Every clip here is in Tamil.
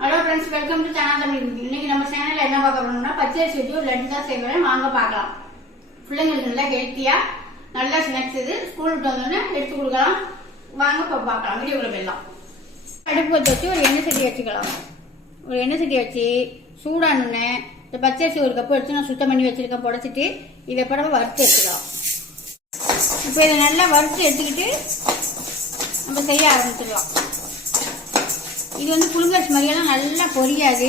Hello friends welcome to channel Tamil இன்னைக்கு நம்ம சேனல்ல என்ன பார்க்க போறோம்னா பச்சரிசி வச்சு ஒரு லட்டு தான் செய்வேன். வாங்க பார்க்கலாம். பிள்ளைங்களுக்கு நல்லா ஹெல்த்தியா நல்லா ஸ்நாக்ஸ் இது. ஸ்கூல் விட்டு வந்தோடனே எடுத்து கொடுக்கலாம். வாங்க இப்போ பார்க்கலாம். வீடியோக்குள்ள போயிடலாம். அடுப்பு வச்சு வச்சு ஒரு எண்ணெய் சட்டி வச்சுக்கலாம். ஒரு எண்ணெய் சட்டி வச்சு சூடானுன்னு இந்த பச்சரிசி ஒரு கப்பு எடுத்து நான் சுத்தம் பண்ணி வச்சிருக்கேன். புடச்சிட்டு இதை படம் வறுத்து எடுத்துக்கலாம். இப்போ இதை நல்லா வறுத்து எடுத்துக்கிட்டு நம்ம செய்ய ஆரம்பிச்சிடலாம். இது வந்து புழுங்கரிசி மாதிரியெல்லாம் நல்லா பொரியாது.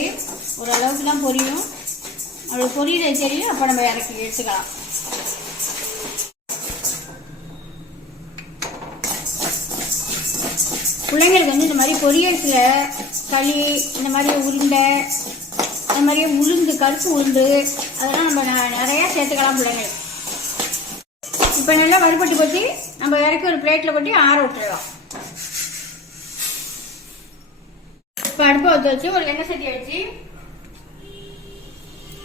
ஓரளவுக்கு தான் பொரியும். அவ்வளோ பொரியல் தெரியும் அப்போ நம்ம இறக்கி எடுத்துக்கலாம். பிள்ளைங்களுக்கு வந்து இந்த மாதிரி பொரியல்ஸில் களி இந்த மாதிரி உருண்டை இந்த மாதிரி உளுந்து கருப்பு உளுந்து அதெல்லாம் நம்ம ந- சேர்த்துக்கலாம் பிள்ளைங்களுக்கு. இப்போ நல்லா வறுபட்டு கொட்டி நம்ம இறக்கி ஒரு பிளேட்டில் கொட்டி ஆற விட்டுடலாம். இப்போ அடுப்பை வச்சு ஒரு எண்ணெய் சட்டி வச்சு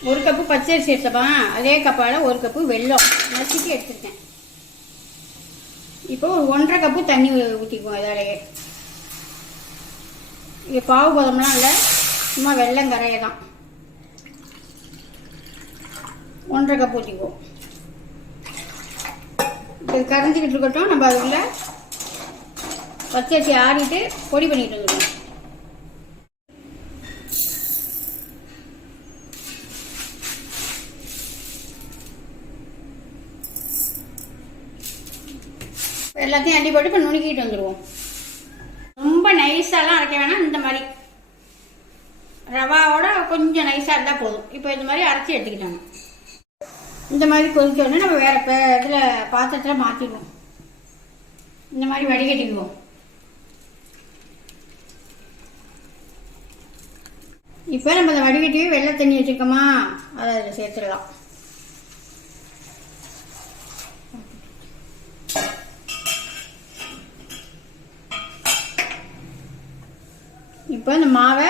ஒரு கப்பு பச்சரிசி எடுத்தப்பா. அதே கப்பால் ஒரு கப்பு வெல்லம். நசுக்கி எடுத்துருக்கேன். இப்போ ஒரு ஒன்றரை கப்பு தண்ணி ஊற்றிக்குவோம் இதாலேயே. இது பாவு பதம்லாம் இல்லை. சும்மா வெள்ளம் கரையை தான். ஒன்றரை கப் ஊற்றிக்குவோம் இது கரைஞ்சிக்கிட்டு இருக்கட்டும். நம்ம அதுக்குள்ளே பச்சரிசி ஆறிட்டு பொடி பண்ணிக்கிட்டு வந்துடுவோம் எல்லாத்தையும் அண்டி போட்டு இப்போ நுணுக்கிட்டு வந்துடுவோம் ரொம்ப நைஸாலாம் அரைக்க வேணாம் இந்த மாதிரி. ரவாவோட கொஞ்சம் நைஸாக இருந்தால் போதும். இப்போ இந்த மாதிரி அரைச்சி எடுத்துக்கிட்டாங்க இந்த மாதிரி கொதிச்ச உடனே நம்ம வேற இப்போ இதில் பாத்திரத்தில் மாற்றிடுவோம் இந்த மாதிரி வடிகட்டிக்குவோம். இப்போ நம்ம இந்த வடிகட்டி வெள்ளை தண்ணி வச்சுருக்கோமா அதை அதில் சேர்த்துடலாம். இப்போ இந்த மாவை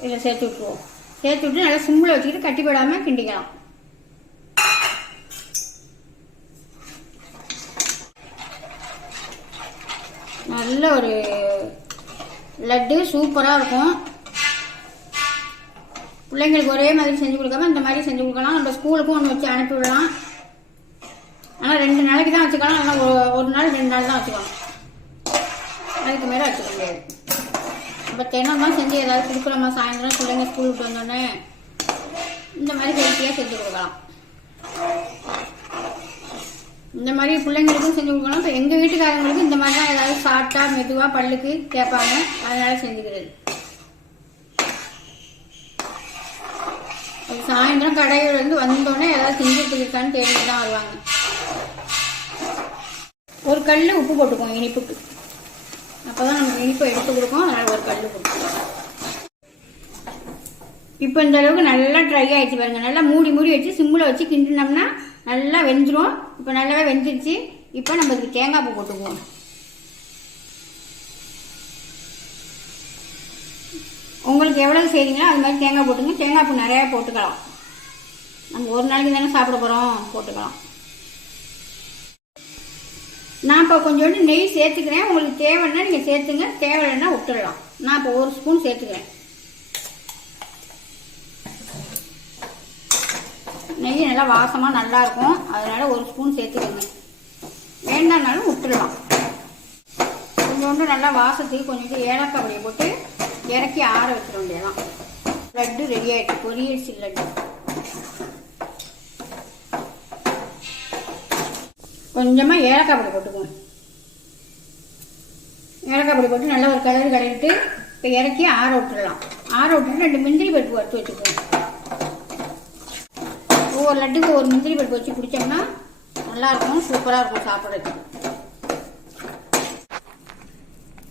இதில் சேர்த்து விட்ருவோம் சேர்த்து விட்டு நல்லா சிம்மில் வச்சுக்கிட்டு கட்டி போடாமல் கிண்டிக்கலாம். நல்ல ஒரு லட்டு சூப்பராக இருக்கும். பிள்ளைங்களுக்கு ஒரே மாதிரி செஞ்சு கொடுக்காம இந்த மாதிரி செஞ்சு கொடுக்கலாம். நம்ம ஸ்கூலுக்கும் ஒன்று வச்சு அனுப்பி விடலாம். ஆனால் ரெண்டு நாளைக்கு தான் வச்சுக்கலாம். ஆனால் ஒரு- ஒரு நாள் ரெண்டு நாள் தான் வச்சுக்கலாம் அதுக்கு மேலே வச்சுக்க முடியாது. இப்போ தினம் செஞ்சு ஏதாவது கொடுக்குறோமா சாயந்தரம் பிள்ளைங்க ஸ்கூல் விட்டு வந்தோடனே இந்த மாதிரி ஹெல்த்தியாக செஞ்சு கொடுக்கலாம். இந்த மாதிரி பிள்ளைங்களுக்கும் செஞ்சு கொடுக்கலாம். இப்போ எங்கள் வீட்டுக்காரங்களுக்கும் இந்த மாதிரி தான் ஏதாவது சாப்பிட்டா மெதுவாக பல்லுக்கு கேட்பாங்க. அதனால செஞ்சுக்கிறது. சாயந்தரம் கடையிலேருந்து வந்தோடனே ஏதாவது செஞ்சுட்டு இருக்கான்னு தேடிட்டு தான் வருவாங்க. ஒரு கல் உப்பு போட்டுக்குவோம் இனிப்புக்கு. அப்போதான் நமக்கு இனிப்பை எடுத்து கொடுக்கும் அதனால ஒரு கல் கொடுக்கும் இப்போ இந்த அளவுக்கு நல்லா ட்ரை ஆயிடுச்சு பாருங்க. நல்லா மூடி மூடி வச்சு சிம்மில் வச்சு கிண்டினோம்னா நல்லா வெந்துடும் இப்போ நல்லாவே வெந்துருச்சு. இப்போ நம்ம இதுக்கு தேங்காய் பூ போட்டுக்குவோம். உங்களுக்கு எவ்வளவு செய்றீங்களோ அது மாதிரி தேங்காய் போட்டுங்க. தேங்காய் பூ நிறையா போட்டுக்கலாம். நம்ம ஒரு நாளைக்கு தானே சாப்பிட போகிறோம் போட்டுக்கலாம். நான் இப்போ கொஞ்சோண்டு நெய் சேர்த்துக்கிறேன். உங்களுக்கு தேவைன்னா நீங்கள் சேர்த்துங்க. தேவையில்லைன்னா விட்டுடலாம் நான் இப்போ ஒரு ஸ்பூன் சேர்த்துக்கிறேன். நெய் நல்லா வாசமாக நல்லாயிருக்கும் அதனால் ஒரு ஸ்பூன் சேர்த்துக்கோங்க. வேண்டாம்னாலும் விட்டுடலாம் கொஞ்சோண்டு நல்லா வாசத்துக்கு கொஞ்சோண்டு ஏலக்காய் பொடியை போட்டு இறக்கி ஆற வச்சிட வேண்டியதான் லட்டு ரெடி ஆயிடுச்சு பொரியரிசி லட்டு. கொஞ்சமாக ஏலக்காய் பொடி போட்டுக்குவோம் ஏலக்காய் பொடி போட்டு நல்லா ஒரு கலர் கலரிட்டு இப்போ இறக்கி ஆற விட்டுடலாம். ஆற விட்டுட்டு ரெண்டு முந்திரி பருப்பு வறுத்து வச்சுக்குவோம் ஒவ்வொரு லட்டுக்கு ஒரு முந்திரி பருப்பு வச்சு குடிச்சோம்னா நல்லாயிருக்கும் சூப்பராக இருக்கும் சாப்பிட்றதுக்கு.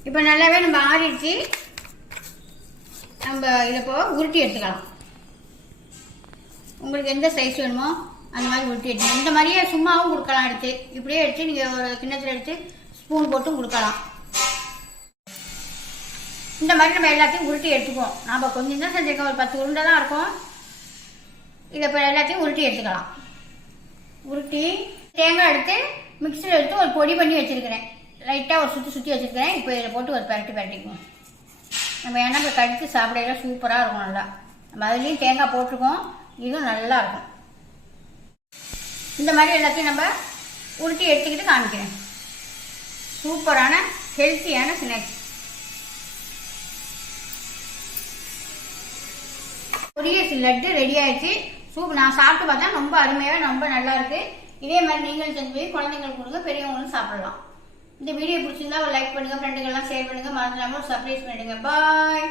இப்போ நல்லாவே நம்ம ஆறிடுச்சு. நம்ம இதை இப்போ உருட்டி எடுத்துக்கலாம். உங்களுக்கு எந்த சைஸ் வேணுமோ அந்த மாதிரி உருட்டி எடுத்துக்கலாம் இந்த மாதிரியே சும்மாவும் கொடுக்கலாம் எடுத்து. இப்படியே எடுத்து நீங்கள் ஒரு கிண்ணத்தில் எடுத்து ஸ்பூன் போட்டும் கொடுக்கலாம். இந்த மாதிரி நம்ம எல்லாத்தையும் உருட்டி எடுத்துக்குவோம். நாம் கொஞ்சம் தான் செஞ்சுருக்கோம். ஒரு பத்து உருண்டை தான் இருக்கும். இதை இப்போ எல்லாத்தையும் உருட்டி எடுத்துக்கலாம். உருட்டி தேங்காய் எடுத்து மிக்சியில் எடுத்து ஒரு பொடி பண்ணி வச்சுருக்கிறேன். லைட்டாக ஒரு சுற்றி சுற்றி வச்சுருக்கிறேன். இப்போ இதில் போட்டு ஒரு பரட்டி பரட்டிக்குவோம். நம்ம எண்ணெய் கடித்து சாப்பிடையில சூப்பராக இருக்கும் நல்லா. நம்ம அதுலேயும் தேங்காய் போட்டிருக்கோம். இதுவும் நல்லாயிருக்கும் இந்த மாதிரி எல்லாத்தையும் நம்ம உருட்டி எடுத்துக்கிட்டு காமிக்கிறேன். சூப்பரான ஹெல்த்தியான ஸ்நாக்ஸ் பொரிய லட்டு ரெடி ஆயிடுச்சு. சூப் நான் சாப்பிட்டு பார்த்தா ரொம்ப அருமையாக ரொம்ப நல்லா இருக்கு. இதே மாதிரி நீங்களும் செஞ்சு போய் குழந்தைங்களுக்கு கொடுங்க பெரியவங்களும் சாப்பிடலாம். இந்த வீடியோ பிடிச்சிருந்தா ஒரு லைக் பண்ணுங்க ஃப்ரெண்டுங்கள்லாம் ஷேர் பண்ணுங்க. மறந்துடாம சர்ப்ரைஸ் பண்ணிடுங்க. பாய்